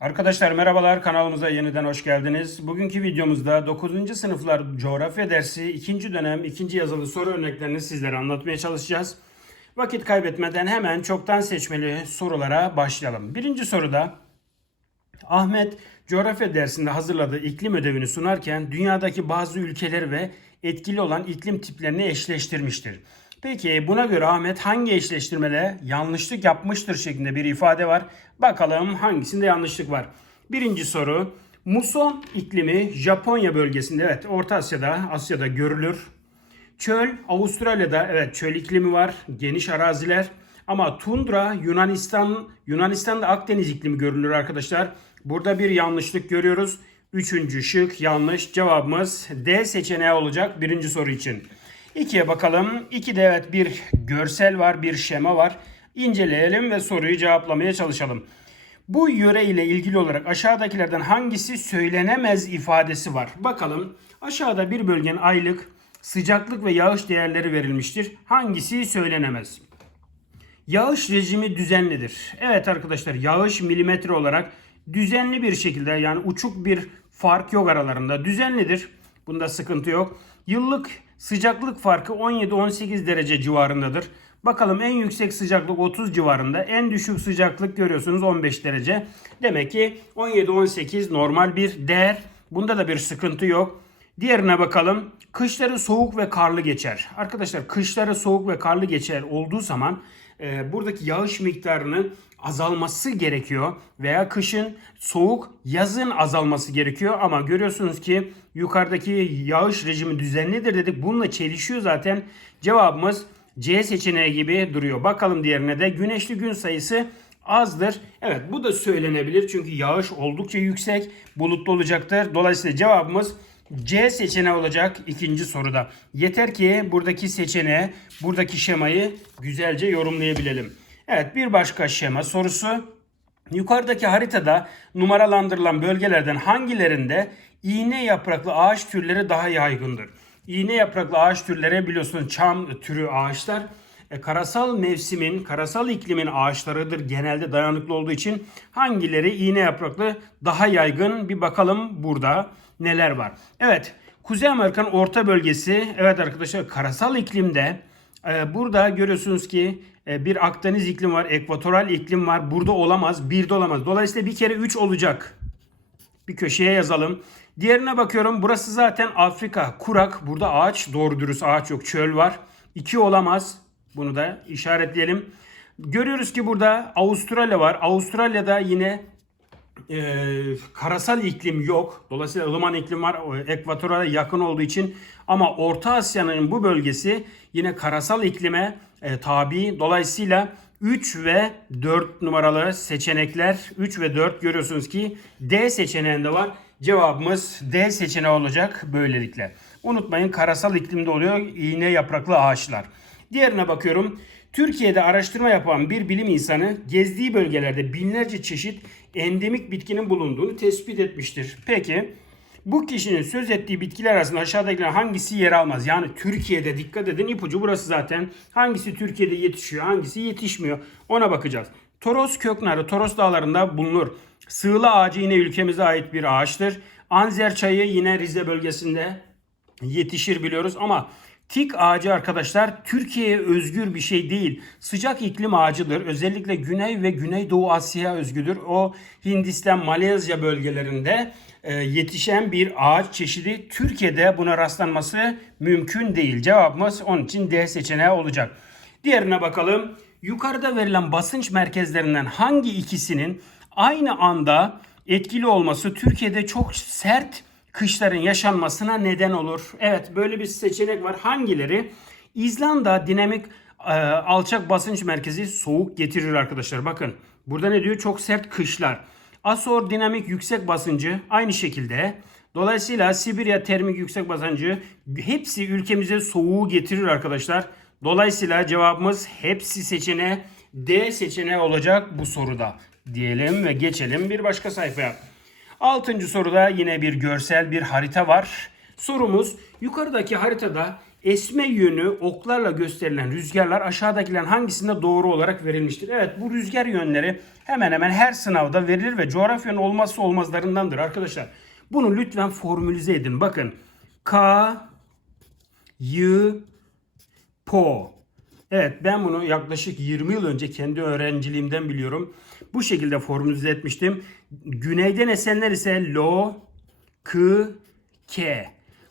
Arkadaşlar merhabalar kanalımıza yeniden hoş geldiniz. Bugünkü videomuzda 9. sınıflar coğrafya dersi 2. dönem 2. yazılı soru örneklerini sizlere anlatmaya çalışacağız. Vakit kaybetmeden hemen çoktan seçmeli sorulara başlayalım. Birinci soruda Ahmet coğrafya dersinde hazırladığı iklim ödevini sunarken dünyadaki bazı ülkeler ve etkili olan iklim tiplerini eşleştirmiştir. Peki buna göre Ahmet hangi eşleştirmede yanlışlık yapmıştır şeklinde bir ifade var. Bakalım hangisinde yanlışlık var. Birinci soru. Muson iklimi Japonya bölgesinde evet Orta Asya'da Asya'da görülür. Çöl Avustralya'da evet çöl iklimi var. Geniş araziler. Ama tundra Yunanistan Yunanistan'da Akdeniz iklimi görülür arkadaşlar. Burada bir yanlışlık görüyoruz. Üçüncü şık yanlış. Cevabımız D seçeneği olacak birinci soru için. İkiye bakalım. İkide evet bir görsel var, bir şema var. İnceleyelim ve soruyu cevaplamaya çalışalım. Bu yöre ile ilgili olarak aşağıdakilerden hangisi söylenemez ifadesi var. Bakalım aşağıda bir bölgenin aylık sıcaklık ve yağış değerleri verilmiştir. Hangisi söylenemez? Yağış rejimi düzenlidir. Evet arkadaşlar yağış milimetre olarak düzenli bir şekilde yani uçuk bir fark yok aralarında düzenlidir. Bunda sıkıntı yok. Yıllık sıcaklık farkı 17-18 derece civarındadır. Bakalım en yüksek sıcaklık 30 civarında. En düşük sıcaklık görüyorsunuz 15 derece. Demek ki 17-18 normal bir değer. Bunda da bir sıkıntı yok. Diğerine bakalım. Kışları soğuk ve karlı geçer. Arkadaşlar kışları soğuk ve karlı geçer olduğu zaman e, buradaki yağış miktarının azalması gerekiyor veya kışın soğuk yazın azalması gerekiyor ama görüyorsunuz ki yukarıdaki yağış rejimi düzenlidir dedik. Bununla çelişiyor zaten. Cevabımız C seçeneği gibi duruyor. Bakalım diğerine de güneşli gün sayısı azdır. Evet bu da söylenebilir çünkü yağış oldukça yüksek bulutlu olacaktır. Dolayısıyla cevabımız C seçeneği olacak ikinci soruda. Yeter ki buradaki seçeneği, buradaki şemayı güzelce yorumlayabilelim. Evet bir başka şema sorusu. Yukarıdaki haritada numaralandırılan bölgelerden hangilerinde iğne yapraklı ağaç türleri daha yaygındır? İğne yapraklı ağaç türleri biliyorsunuz çam türü ağaçlar. E, karasal mevsimin, karasal iklimin ağaçlarıdır genelde dayanıklı olduğu için hangileri iğne yapraklı daha yaygın bir bakalım burada neler var. Evet Kuzey Amerika'nın orta bölgesi evet arkadaşlar karasal iklimde burada görüyorsunuz ki e, bir Akdeniz iklim var, ekvatoral iklim var. Burada olamaz, bir de olamaz. Dolayısıyla bir kere 3 olacak. Bir köşeye yazalım. Diğerine bakıyorum. Burası zaten Afrika. Kurak. Burada ağaç. Doğru dürüst ağaç yok. Çöl var. 2 olamaz. Bunu da işaretleyelim. Görüyoruz ki burada Avustralya var. Avustralya'da yine e, karasal iklim yok. Dolayısıyla ılıman iklim var. Ekvatora yakın olduğu için. Ama Orta Asya'nın bu bölgesi yine karasal iklime e, tabi. Dolayısıyla 3 ve 4 numaralı seçenekler 3 ve 4 görüyorsunuz ki D seçeneğinde var. Cevabımız D seçeneği olacak böylelikle. Unutmayın karasal iklimde oluyor iğne yapraklı ağaçlar. Diğerine bakıyorum. Türkiye'de araştırma yapan bir bilim insanı gezdiği bölgelerde binlerce çeşit endemik bitkinin bulunduğunu tespit etmiştir. Peki bu kişinin söz ettiği bitkiler arasında aşağıdakiler hangisi yer almaz? Yani Türkiye'de dikkat edin ipucu burası zaten. Hangisi Türkiye'de yetişiyor, hangisi yetişmiyor ona bakacağız. Toros köknarı Toros dağlarında bulunur. Sığla ağacı yine ülkemize ait bir ağaçtır. Anzer çayı yine Rize bölgesinde yetişir biliyoruz ama Tik ağacı arkadaşlar Türkiye'ye özgür bir şey değil. Sıcak iklim ağacıdır. Özellikle Güney ve Güneydoğu Asya'ya özgüdür. O Hindistan, Malezya bölgelerinde e, yetişen bir ağaç çeşidi. Türkiye'de buna rastlanması mümkün değil. Cevabımız onun için D seçeneği olacak. Diğerine bakalım. Yukarıda verilen basınç merkezlerinden hangi ikisinin aynı anda etkili olması Türkiye'de çok sert kışların yaşanmasına neden olur. Evet böyle bir seçenek var. Hangileri? İzlanda dinamik e, alçak basınç merkezi soğuk getirir arkadaşlar. Bakın burada ne diyor? Çok sert kışlar. Asor dinamik yüksek basıncı aynı şekilde. Dolayısıyla Sibirya termik yüksek basıncı hepsi ülkemize soğuğu getirir arkadaşlar. Dolayısıyla cevabımız hepsi seçeneği D seçeneği olacak bu soruda diyelim ve geçelim bir başka sayfaya. Altıncı soruda yine bir görsel bir harita var. Sorumuz yukarıdaki haritada Esme yönü oklarla gösterilen rüzgarlar aşağıdakilerin hangisinde doğru olarak verilmiştir? Evet bu rüzgar yönleri hemen hemen her sınavda verilir ve coğrafyanın olmazsa olmazlarındandır arkadaşlar. Bunu lütfen formülize edin. Bakın K, Y, Po. Evet ben bunu yaklaşık 20 yıl önce kendi öğrenciliğimden biliyorum. Bu şekilde formülize etmiştim. Güneyden esenler ise Lo, K, K.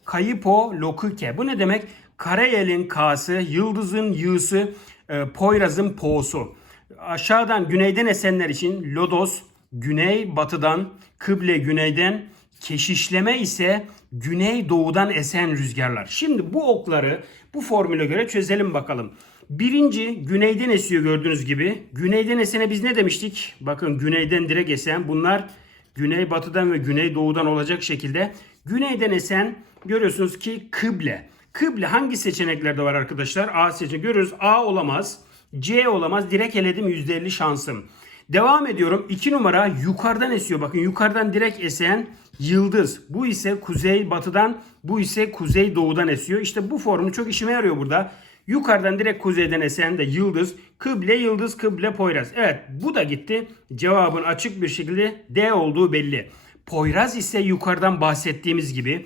Kayıpo, Lokuke. Bu ne demek? Karayel'in K'sı, Yıldız'ın Y'sı, e, Poyraz'ın Po'su. Aşağıdan güneyden esenler için Lodos, güney batıdan, kıble güneyden, keşişleme ise güney doğudan esen rüzgarlar. Şimdi bu okları bu formüle göre çözelim bakalım. Birinci güneyden esiyor gördüğünüz gibi. Güneyden esene biz ne demiştik? Bakın güneyden direkt esen bunlar güney batıdan ve güney doğudan olacak şekilde. Güneyden esen görüyorsunuz ki kıble. Kıble hangi seçeneklerde var arkadaşlar? A seçeneği görüyoruz. A olamaz. C olamaz. Direkt eledim %50 şansım. Devam ediyorum. 2 numara yukarıdan esiyor. Bakın yukarıdan direkt esen yıldız. Bu ise kuzey batıdan, bu ise kuzey doğudan esiyor. İşte bu formu çok işime yarıyor burada. Yukarıdan direkt kuzeyden esen de yıldız. Kıble yıldız, kıble Poyraz. Evet bu da gitti. Cevabın açık bir şekilde D olduğu belli. Poyraz ise yukarıdan bahsettiğimiz gibi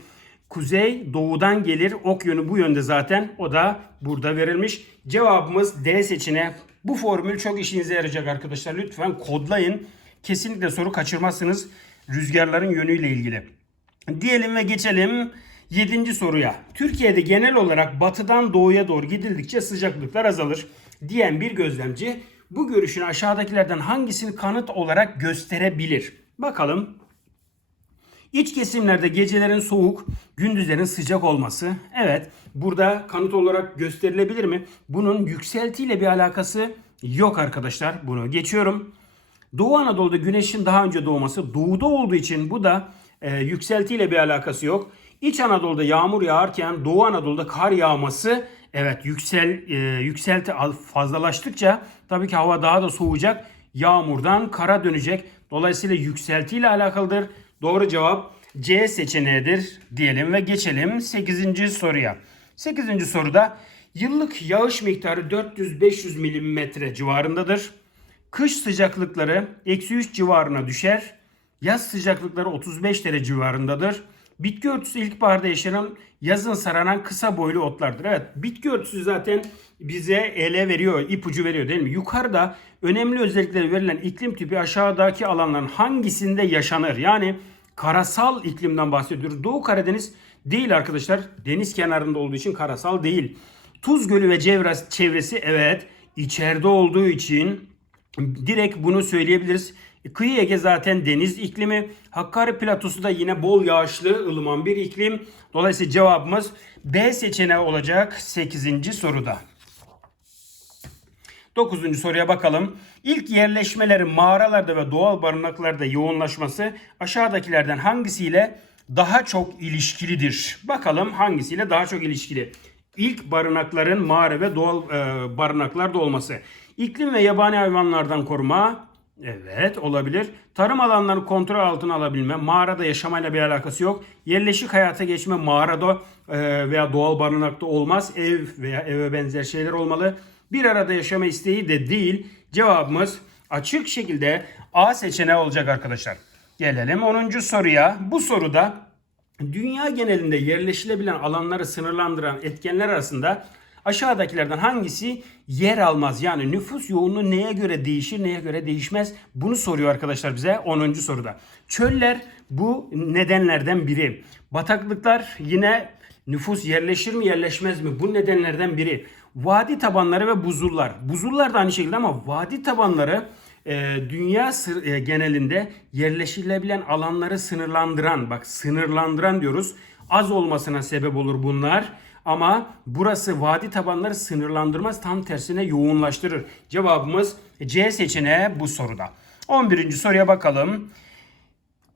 kuzey doğudan gelir. Ok yönü bu yönde zaten. O da burada verilmiş. Cevabımız D seçeneği. Bu formül çok işinize yarayacak arkadaşlar. Lütfen kodlayın. Kesinlikle soru kaçırmazsınız. Rüzgarların yönüyle ilgili. Diyelim ve geçelim 7. soruya. Türkiye'de genel olarak batıdan doğuya doğru gidildikçe sıcaklıklar azalır diyen bir gözlemci bu görüşün aşağıdakilerden hangisini kanıt olarak gösterebilir? Bakalım. İç kesimlerde gecelerin soğuk, gündüzlerin sıcak olması. Evet, burada kanıt olarak gösterilebilir mi? Bunun yükseltiyle bir alakası yok arkadaşlar. Bunu geçiyorum. Doğu Anadolu'da güneşin daha önce doğması doğuda olduğu için bu da e, yükseltiyle bir alakası yok. İç Anadolu'da yağmur yağarken Doğu Anadolu'da kar yağması evet yüksel e, yükselti fazlalaştıkça tabii ki hava daha da soğuyacak. Yağmurdan kara dönecek. Dolayısıyla yükseltiyle alakalıdır. Doğru cevap C seçeneğidir diyelim ve geçelim 8. soruya. 8. soruda yıllık yağış miktarı 400-500 milimetre civarındadır. Kış sıcaklıkları eksi 3 civarına düşer. Yaz sıcaklıkları 35 derece civarındadır. Bitki örtüsü ilkbaharda yaşanan yazın saranan kısa boylu otlardır. Evet bitki örtüsü zaten bize ele veriyor, ipucu veriyor değil mi? Yukarıda önemli özellikleri verilen iklim tipi aşağıdaki alanların hangisinde yaşanır? Yani karasal iklimden bahsediyoruz. Doğu Karadeniz değil arkadaşlar. Deniz kenarında olduğu için karasal değil. Tuz Gölü ve çevresi, evet içeride olduğu için direkt bunu söyleyebiliriz. Kıyı Ege zaten deniz iklimi. Hakkari platosu da yine bol yağışlı, ılıman bir iklim. Dolayısıyla cevabımız B seçeneği olacak 8. soruda. 9. soruya bakalım. İlk yerleşmelerin mağaralarda ve doğal barınaklarda yoğunlaşması aşağıdakilerden hangisiyle daha çok ilişkilidir? Bakalım hangisiyle daha çok ilişkili? İlk barınakların mağara ve doğal e, barınaklarda olması. İklim ve yabani hayvanlardan koruma, Evet olabilir. Tarım alanlarını kontrol altına alabilme, mağarada yaşamayla bir alakası yok. Yerleşik hayata geçme mağarada e, veya doğal barınakta olmaz. Ev veya eve benzer şeyler olmalı. Bir arada yaşama isteği de değil. Cevabımız açık şekilde A seçeneği olacak arkadaşlar. Gelelim 10. soruya. Bu soruda dünya genelinde yerleşilebilen alanları sınırlandıran etkenler arasında Aşağıdakilerden hangisi yer almaz? Yani nüfus yoğunluğu neye göre değişir, neye göre değişmez? Bunu soruyor arkadaşlar bize 10. soruda. Çöller bu nedenlerden biri. Bataklıklar yine nüfus yerleşir mi yerleşmez mi? Bu nedenlerden biri. Vadi tabanları ve buzullar. Buzullar da aynı şekilde ama vadi tabanları e, dünya sır, e, genelinde yerleşilebilen alanları sınırlandıran, bak sınırlandıran diyoruz. Az olmasına sebep olur bunlar. Ama burası vadi tabanları sınırlandırmaz tam tersine yoğunlaştırır. Cevabımız C seçeneği bu soruda. 11. soruya bakalım.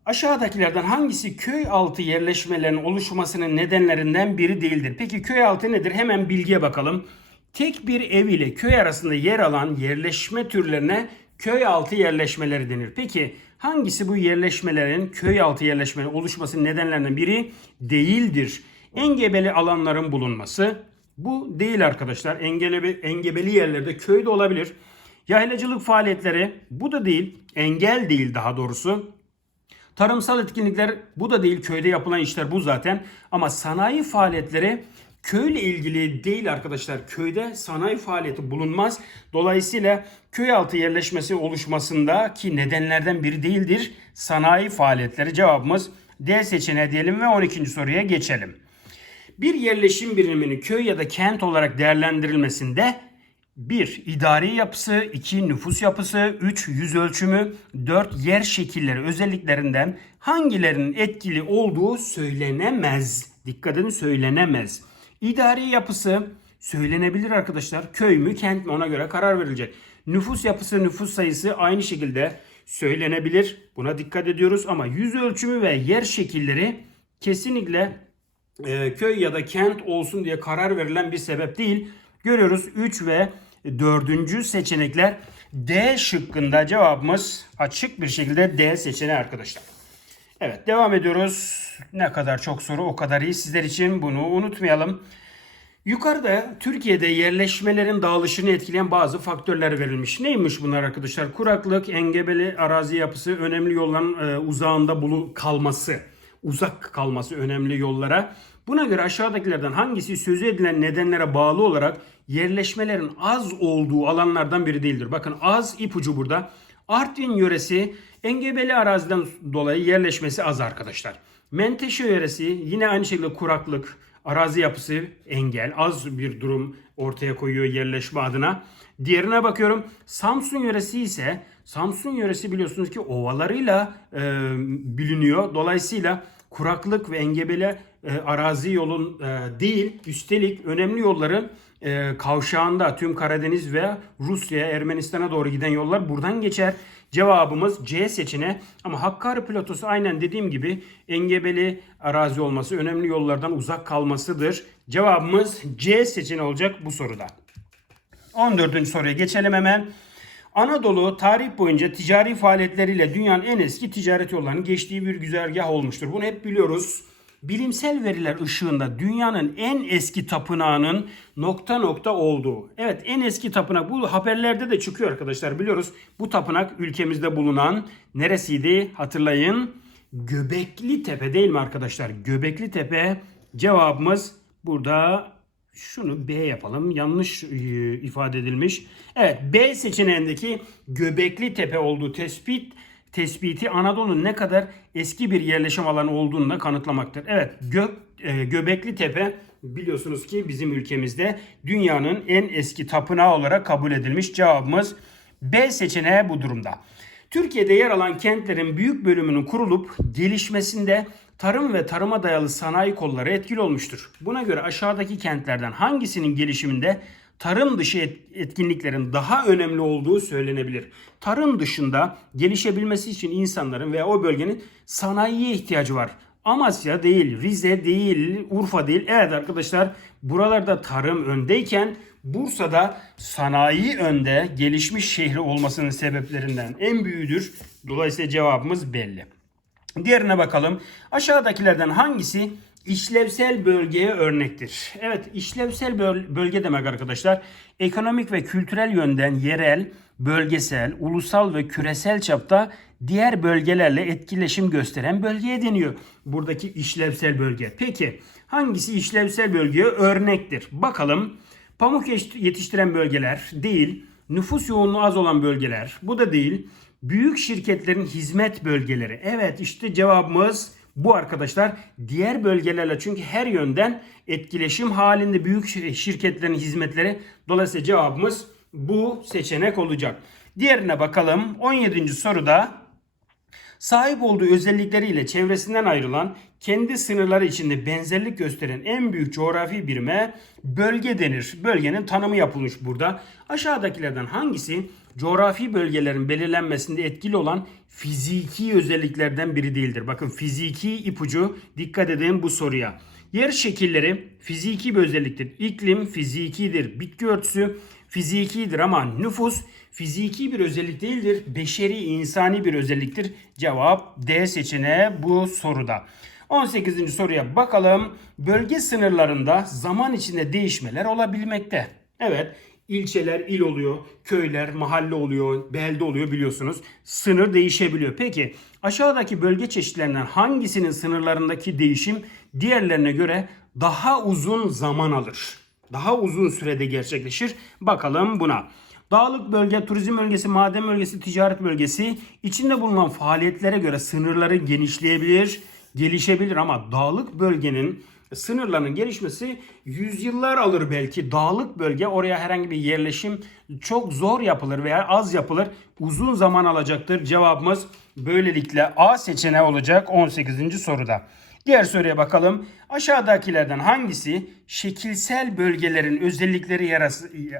Aşağıdakilerden hangisi köy altı yerleşmelerin oluşmasının nedenlerinden biri değildir? Peki köy altı nedir? Hemen bilgiye bakalım. Tek bir ev ile köy arasında yer alan yerleşme türlerine köy altı yerleşmeleri denir. Peki hangisi bu yerleşmelerin köy altı yerleşmenin oluşmasının nedenlerinden biri değildir? Engebeli alanların bulunması, Bu değil arkadaşlar. Engebe, engebeli yerlerde köyde olabilir. Yaylacılık faaliyetleri bu da değil. Engel değil daha doğrusu. Tarımsal etkinlikler bu da değil. Köyde yapılan işler bu zaten. Ama sanayi faaliyetleri köyle ilgili değil arkadaşlar. Köyde sanayi faaliyeti bulunmaz. Dolayısıyla köy altı yerleşmesi oluşmasındaki nedenlerden biri değildir. Sanayi faaliyetleri cevabımız D seçeneği diyelim ve 12. soruya geçelim. Bir yerleşim biriminin köy ya da kent olarak değerlendirilmesinde 1. idari yapısı, 2. nüfus yapısı, 3. yüz ölçümü, 4. yer şekilleri özelliklerinden hangilerinin etkili olduğu söylenemez. Dikkat edin söylenemez. İdari yapısı söylenebilir arkadaşlar. Köy mü kent mi ona göre karar verilecek. Nüfus yapısı, nüfus sayısı aynı şekilde söylenebilir. Buna dikkat ediyoruz ama yüz ölçümü ve yer şekilleri kesinlikle e, köy ya da kent olsun diye karar verilen bir sebep değil. Görüyoruz 3 ve 4. seçenekler D şıkkında cevabımız açık bir şekilde D seçeneği arkadaşlar. Evet devam ediyoruz. Ne kadar çok soru o kadar iyi sizler için bunu unutmayalım. Yukarıda Türkiye'de yerleşmelerin dağılışını etkileyen bazı faktörler verilmiş. Neymiş bunlar arkadaşlar? Kuraklık, engebeli arazi yapısı, önemli yolların e, uzağında bulu kalması, uzak kalması önemli yollara. Buna göre aşağıdakilerden hangisi sözü edilen nedenlere bağlı olarak yerleşmelerin az olduğu alanlardan biri değildir? Bakın az ipucu burada. Artvin yöresi engebeli araziden dolayı yerleşmesi az arkadaşlar. Menteşe yöresi yine aynı şekilde kuraklık, arazi yapısı engel, az bir durum ortaya koyuyor yerleşme adına. Diğerine bakıyorum. Samsun yöresi ise Samsun yöresi biliyorsunuz ki ovalarıyla e, biliniyor. Dolayısıyla kuraklık ve engebeli e, arazi yolun e, değil, üstelik önemli yolların e, kavşağında tüm Karadeniz ve Rusya'ya, Ermenistan'a doğru giden yollar buradan geçer. Cevabımız C seçeneği ama Hakkari platosu aynen dediğim gibi engebeli arazi olması, önemli yollardan uzak kalmasıdır. Cevabımız C seçeneği olacak bu soruda. 14. soruya geçelim hemen. Anadolu tarih boyunca ticari faaliyetleriyle dünyanın en eski ticaret yollarının geçtiği bir güzergah olmuştur. Bunu hep biliyoruz. Bilimsel veriler ışığında dünyanın en eski tapınağının nokta nokta olduğu. Evet en eski tapınak bu haberlerde de çıkıyor arkadaşlar biliyoruz. Bu tapınak ülkemizde bulunan neresiydi hatırlayın. Göbekli Tepe değil mi arkadaşlar? Göbekli Tepe cevabımız burada şunu B yapalım. Yanlış e, ifade edilmiş. Evet B seçeneğindeki Göbekli Tepe olduğu tespit tespiti Anadolu'nun ne kadar eski bir yerleşim alanı olduğunu da kanıtlamaktır. Evet Gök, e, Göbekli Tepe biliyorsunuz ki bizim ülkemizde dünyanın en eski tapınağı olarak kabul edilmiş. Cevabımız B seçeneği bu durumda. Türkiye'de yer alan kentlerin büyük bölümünün kurulup gelişmesinde tarım ve tarıma dayalı sanayi kolları etkili olmuştur. Buna göre aşağıdaki kentlerden hangisinin gelişiminde tarım dışı etkinliklerin daha önemli olduğu söylenebilir. Tarım dışında gelişebilmesi için insanların veya o bölgenin sanayiye ihtiyacı var. Amasya değil, Rize değil, Urfa değil. Evet arkadaşlar buralarda tarım öndeyken Bursa'da sanayi önde gelişmiş şehri olmasının sebeplerinden en büyüğüdür. Dolayısıyla cevabımız belli. Diğerine bakalım. Aşağıdakilerden hangisi işlevsel bölgeye örnektir? Evet işlevsel bölge demek arkadaşlar. Ekonomik ve kültürel yönden yerel, bölgesel, ulusal ve küresel çapta diğer bölgelerle etkileşim gösteren bölgeye deniyor. Buradaki işlevsel bölge. Peki hangisi işlevsel bölgeye örnektir? Bakalım. Pamuk yetiştiren bölgeler değil. Nüfus yoğunluğu az olan bölgeler. Bu da değil. Büyük şirketlerin hizmet bölgeleri. Evet işte cevabımız bu arkadaşlar. Diğer bölgelerle çünkü her yönden etkileşim halinde büyük şirketlerin hizmetleri. Dolayısıyla cevabımız bu seçenek olacak. Diğerine bakalım. 17. soruda sahip olduğu özellikleriyle çevresinden ayrılan, kendi sınırları içinde benzerlik gösteren en büyük coğrafi birime bölge denir. Bölgenin tanımı yapılmış burada. Aşağıdakilerden hangisi coğrafi bölgelerin belirlenmesinde etkili olan fiziki özelliklerden biri değildir? Bakın fiziki ipucu dikkat edin bu soruya. Yer şekilleri fiziki bir özelliktir. İklim fizikidir. Bitki örtüsü fizikidir ama nüfus fiziki bir özellik değildir. Beşeri, insani bir özelliktir. Cevap D seçeneği bu soruda. 18. soruya bakalım. Bölge sınırlarında zaman içinde değişmeler olabilmekte. Evet, ilçeler il oluyor, köyler mahalle oluyor, belde oluyor biliyorsunuz. Sınır değişebiliyor. Peki aşağıdaki bölge çeşitlerinden hangisinin sınırlarındaki değişim diğerlerine göre daha uzun zaman alır? Daha uzun sürede gerçekleşir. Bakalım buna. Dağlık bölge, turizm bölgesi, maden bölgesi, ticaret bölgesi içinde bulunan faaliyetlere göre sınırları genişleyebilir, gelişebilir ama dağlık bölgenin sınırlarının gelişmesi yüzyıllar alır belki. Dağlık bölge oraya herhangi bir yerleşim çok zor yapılır veya az yapılır. Uzun zaman alacaktır. Cevabımız böylelikle A seçeneği olacak 18. soruda. Diğer soruya bakalım. Aşağıdakilerden hangisi şekilsel bölgelerin özellikleri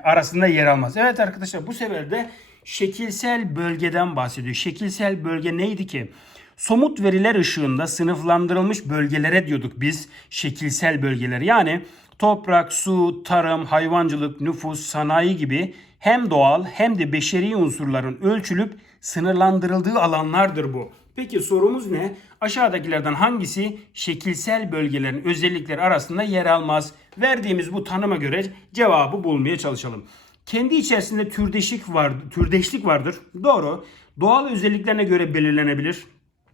arasında yer almaz? Evet arkadaşlar bu sefer de şekilsel bölgeden bahsediyor. Şekilsel bölge neydi ki? Somut veriler ışığında sınıflandırılmış bölgelere diyorduk biz şekilsel bölgeler. Yani toprak, su, tarım, hayvancılık, nüfus, sanayi gibi hem doğal hem de beşeri unsurların ölçülüp sınırlandırıldığı alanlardır bu. Peki sorumuz ne? Aşağıdakilerden hangisi şekilsel bölgelerin özellikleri arasında yer almaz? Verdiğimiz bu tanıma göre cevabı bulmaya çalışalım. Kendi içerisinde türdeşlik var, türdeşlik vardır. Doğru. Doğal özelliklerine göre belirlenebilir.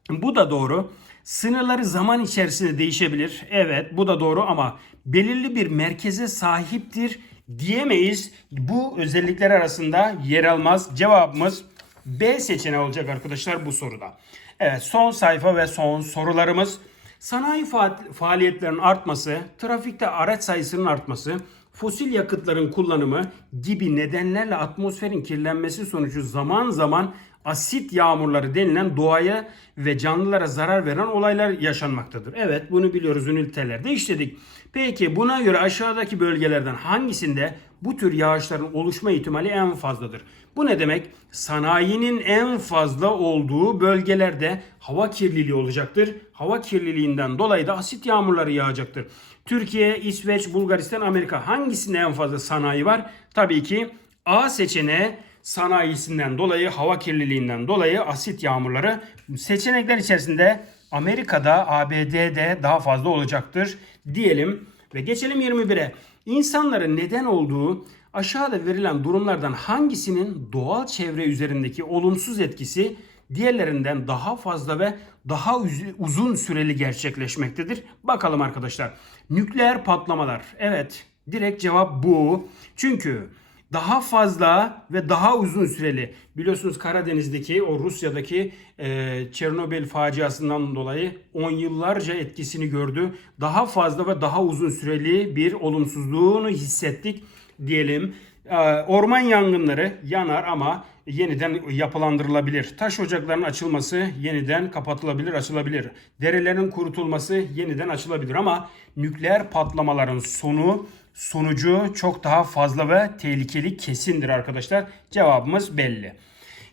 Bu da doğru. Sınırları zaman içerisinde değişebilir. Evet bu da doğru ama belirli bir merkeze sahiptir diyemeyiz. Bu özellikler arasında yer almaz. Cevabımız B seçeneği olacak arkadaşlar bu soruda. Evet son sayfa ve son sorularımız. Sanayi fa- faaliyetlerinin artması, trafikte araç sayısının artması, fosil yakıtların kullanımı gibi nedenlerle atmosferin kirlenmesi sonucu zaman zaman asit yağmurları denilen doğaya ve canlılara zarar veren olaylar yaşanmaktadır. Evet bunu biliyoruz ünitelerde işledik. Peki buna göre aşağıdaki bölgelerden hangisinde bu tür yağışların oluşma ihtimali en fazladır? Bu ne demek? Sanayinin en fazla olduğu bölgelerde hava kirliliği olacaktır. Hava kirliliğinden dolayı da asit yağmurları yağacaktır. Türkiye, İsveç, Bulgaristan, Amerika hangisinde en fazla sanayi var? Tabii ki A seçeneği sanayisinden dolayı, hava kirliliğinden dolayı asit yağmurları seçenekler içerisinde Amerika'da, ABD'de daha fazla olacaktır diyelim. Ve geçelim 21'e. İnsanların neden olduğu aşağıda verilen durumlardan hangisinin doğal çevre üzerindeki olumsuz etkisi diğerlerinden daha fazla ve daha uz- uzun süreli gerçekleşmektedir. Bakalım arkadaşlar. Nükleer patlamalar. Evet, direkt cevap bu. Çünkü daha fazla ve daha uzun süreli biliyorsunuz Karadeniz'deki o Rusya'daki e, Çernobil faciasından dolayı 10 yıllarca etkisini gördü. Daha fazla ve daha uzun süreli bir olumsuzluğunu hissettik diyelim. E, orman yangınları yanar ama yeniden yapılandırılabilir. Taş ocaklarının açılması yeniden kapatılabilir, açılabilir. Derelerin kurutulması yeniden açılabilir ama nükleer patlamaların sonu sonucu çok daha fazla ve tehlikeli kesindir arkadaşlar. Cevabımız belli.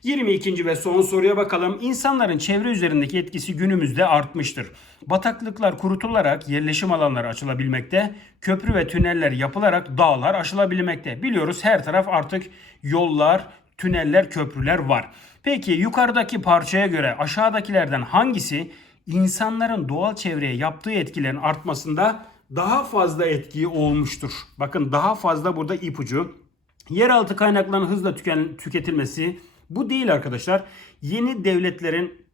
22. ve son soruya bakalım. İnsanların çevre üzerindeki etkisi günümüzde artmıştır. Bataklıklar kurutularak yerleşim alanları açılabilmekte, köprü ve tüneller yapılarak dağlar aşılabilmekte. Biliyoruz her taraf artık yollar, tüneller, köprüler var. Peki yukarıdaki parçaya göre aşağıdakilerden hangisi insanların doğal çevreye yaptığı etkilerin artmasında daha fazla etki olmuştur? Bakın daha fazla burada ipucu. Yeraltı kaynaklarının hızla tüken, tüketilmesi bu değil arkadaşlar. Yeni devletlerin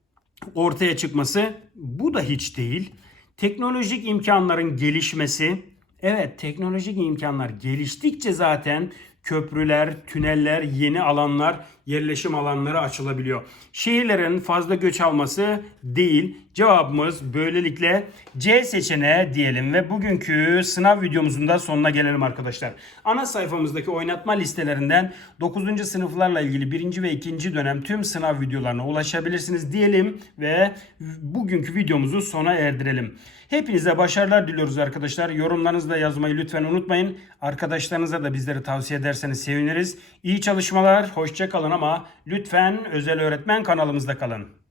ortaya çıkması bu da hiç değil. Teknolojik imkanların gelişmesi. Evet teknolojik imkanlar geliştikçe zaten köprüler, tüneller, yeni alanlar, yerleşim alanları açılabiliyor. Şehirlerin fazla göç alması değil. Cevabımız böylelikle C seçeneği diyelim ve bugünkü sınav videomuzun da sonuna gelelim arkadaşlar. Ana sayfamızdaki oynatma listelerinden 9. sınıflarla ilgili 1. ve 2. dönem tüm sınav videolarına ulaşabilirsiniz diyelim ve bugünkü videomuzu sona erdirelim. Hepinize başarılar diliyoruz arkadaşlar. Yorumlarınızı da yazmayı lütfen unutmayın. Arkadaşlarınıza da bizleri tavsiye ederseniz seviniriz. İyi çalışmalar, hoşça kalın ama lütfen özel öğretmen kanalımızda kalın.